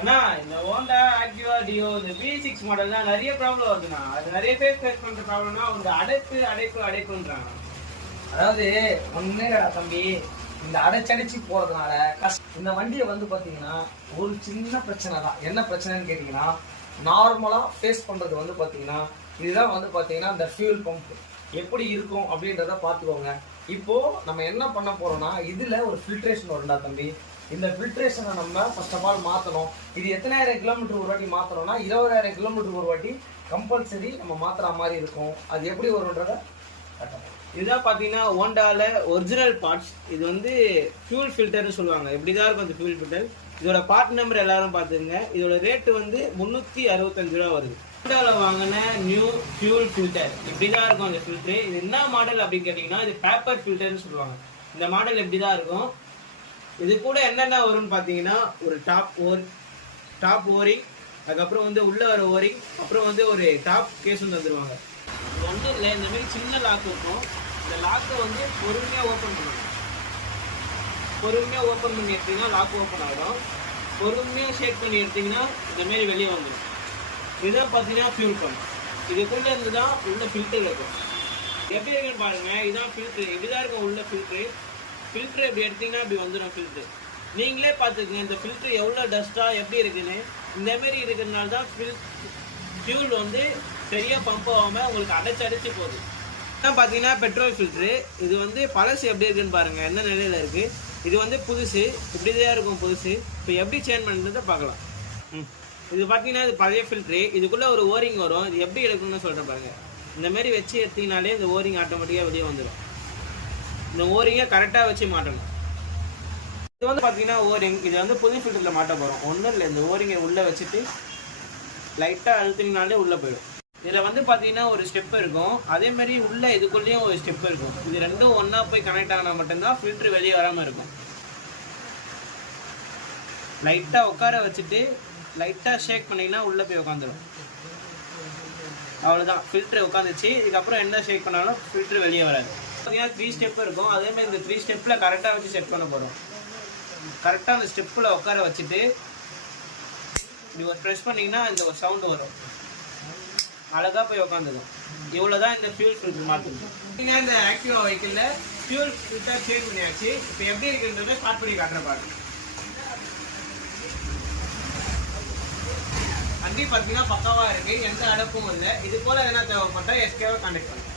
அண்ணா இந்த Honda Activa deo இந்த V6 model தான் நிறைய ப்ராப்ளம் வருதுண்ணா. அது நிறைய பேர் ஃபேஸ் பண்ற ப்ராப்ளம்னா இந்த அடைப்புன்றாங்க. அதாவது ஒண்ணே தம்பி, இந்த அடைச்சடிச்சு போறதுனால இந்த வண்டியை வந்து பாத்தீங்கன்னா ஒரு சின்ன பிரச்சனை தான். என்ன பிரச்சனைன்னு கேட்டீங்கன்னா, நார்மலா ஃபேஸ் பண்றது வந்து பாத்தீங்கன்னா இதுதான் வந்து பாத்தீங்கன்னா இந்த ஃபியூல் பம்ப் எப்படி இருக்கும் அப்படின்றத பாத்துக்கோங்க. இப்போ நம்ம என்ன பண்ண போறோம்னா, இதுல ஒரு ஃபில்ட்ரேஷன் வரும்டா தம்பி. இந்த ஃபில்ட்ரேஷனை நம்ம ஃபர்ஸ்ட் ஆஃப் ஆல் மாற்றணும். இது எத்தனாயிரம் கிலோமீட்டர் ஒரு வாட்டி மாற்றணும்னா 20,000 கிலோமீட்டர் ஒரு வாட்டி கம்பல்சரி நம்ம மாற்றுற மாதிரி இருக்கும். அது எப்படி வரும்ன்றத இதுதான் பார்த்தீங்கன்னா ஹோண்டால ஒரிஜினல் பார்ட்ஸ். இது வந்து ஃபியூல் ஃபில்டர்னு சொல்லுவாங்க. இப்படிதான் இருக்கும் அந்த ஃபியூல் ஃபில்டர். இதோட பார்ட் நம்பர் எல்லாரும் பார்த்துருங்க. இதோட ரேட்டு வந்து 365 ரூபா வருது. ஹோண்டால வாங்கின நியூ ஃபியூல் ஃபில்டர் இப்படிதான் இருக்கும் அந்த ஃபில்டர். இது என்ன மாடல் அப்படின்னு கேட்டிங்கன்னா, இது பேப்பர் ஃபில்டர்னு சொல்லுவாங்க. இந்த மாடல் இப்படிதான் இருக்கும். இது கூட என்னென்ன வரும்னு பார்த்தீங்கன்னா, ஒரு டாப் ஓரிங், அதுக்கப்புறம் வந்து உள்ள ஒரு ஓரிங், அப்புறம் வந்து ஒரு டாப் கேஸும் தந்துடுவாங்க. இது வந்து இல்லை, இந்த மாதிரி சின்ன லாக் இருக்கும். இந்த லாக்கை வந்து பொறுமையாக ஓப்பன் பண்ணணும். பொறுமையாக ஓப்பன் பண்ணி எடுத்தீங்கன்னா லாக் ஓப்பன் ஆகிடும். பொறுமையாக ஷேக் பண்ணி எடுத்தீங்கன்னா இந்த மாரி வெளியே வந்துடும். இதுதான் பார்த்தீங்கன்னா ஃபியூல் பம்ப். இதுக்குள்ளே இருந்து தான் உள்ள ஃபில்டர் இருக்கும். எப்படி இருக்குன்னு பாருங்கள். இதுதான் ஃபில்ட்ரு. இப்படிதான் இருக்கும் உள்ள ஃபில்ட்ரு. ஃபில்ட்ரு இப்படி எடுத்தீங்கன்னா இப்படி வந்துடும் ஃபில்ட்ரு. நீங்களே பார்த்துக்குங்க இந்த ஃபில்ட்ரு எவ்வளோ டஸ்ட்டாக எப்படி இருக்குன்னு. இந்தமாரி இருக்கிறதுனால தான் ஃபியூல் வந்து சரியாக பம்ப் ஆகாமல் உங்களுக்கு அடைச்சு போகுது. இதான் பார்த்தீங்கன்னா பெட்ரோல் ஃபில்ட்ரு. இது வந்து பழசு எப்படி இருக்குன்னு பாருங்கள், என்ன நிலையில் இருக்குது. இது வந்து புதுசு, இப்படி தான் இருக்கும் புதுசு. இப்போ எப்படி சேஞ்ச் பண்ணுறதை பார்க்கலாம். இது பார்த்தீங்கன்னா இது பழைய ஃபில்ட்ரு. இதுக்குள்ளே ஒரு ஓரிங் வரும். இது எப்படி எடுக்கணும்னு சொல்கிறேன் பாருங்கள். இந்தமாரி வச்சு எடுத்தீங்கனாலே இந்த ஓரிங் ஆட்டோமேட்டிக்காக வெளியே வந்துடும். இந்த ஓரிங்கை கரெக்டாக வச்சு மாட்டணும். இது வந்து பார்த்தீங்கன்னா ஓரிங். இது வந்து புது ஃபில்டரில் மாட்ட போகிறோம். ஒன்றும் இல்லை, இந்த ஓரிங்கை உள்ளே வச்சுட்டு லைட்டாக அழுத்தினாலே உள்ளே போயிடும். இதில் வந்து பார்த்தீங்கன்னா ஒரு ஸ்டெப் இருக்கும். அதேமாதிரி உள்ளே இதுக்குள்ளேயும் ஒரு ஸ்டெப் இருக்கும். இது ரெண்டும் ஒன்றா போய் கனெக்ட் ஆனால் மட்டும்தான் ஃபில்ட்ரு வெளியே வராமல் இருக்கும். லைட்டாக உட்கார வச்சுட்டு லைட்டாக ஷேக் பண்ணிங்கன்னா உள்ளே போய் உட்காந்துடும். அவ்வளோதான், ஃபில்ட்ரு உட்காந்துச்சு. இதுக்கப்புறம் என்ன ஷேக் பண்ணாலும் ஃபில்ட்ரு வெளியே வராது. பார்த்தீங்கன்னா 3 ஸ்டெப் இருக்கும். அதேமாதிரி இந்த 3 ஸ்டெப்பில் கரெக்டாக வச்சு செட் பண்ண போகிறோம். கரெக்டாக அந்த ஸ்டெப்பில் உட்கார வச்சுட்டு இப்படி ஒரு ப்ரெஸ் பண்ணிங்கன்னா இந்த ஒரு சவுண்டு வரும். அழகாக போய் உட்காந்துடும். இவ்வளோ தான் இந்த ஃபியூல் ஃபில்டர் மாற்றுது. நீங்கள் இந்த ஆக்டிவா வெஹிக்கிளில் ஃபியூல் ஃபில்டர் சேஞ்ச் பண்ணியாச்சு. இப்போ எப்படி இருக்குன்றதை ஸ்டார்ட் பண்ணி காட்டுற பாருங்க. வண்டி பார்த்தீங்கன்னா பக்காவாக இருக்குது, எந்த அடப்பும் இல்லை. இது போல் எதனா தேவைப்பட்டால் எஸ்கேவை கான்டெக்ட் பண்ணுங்க.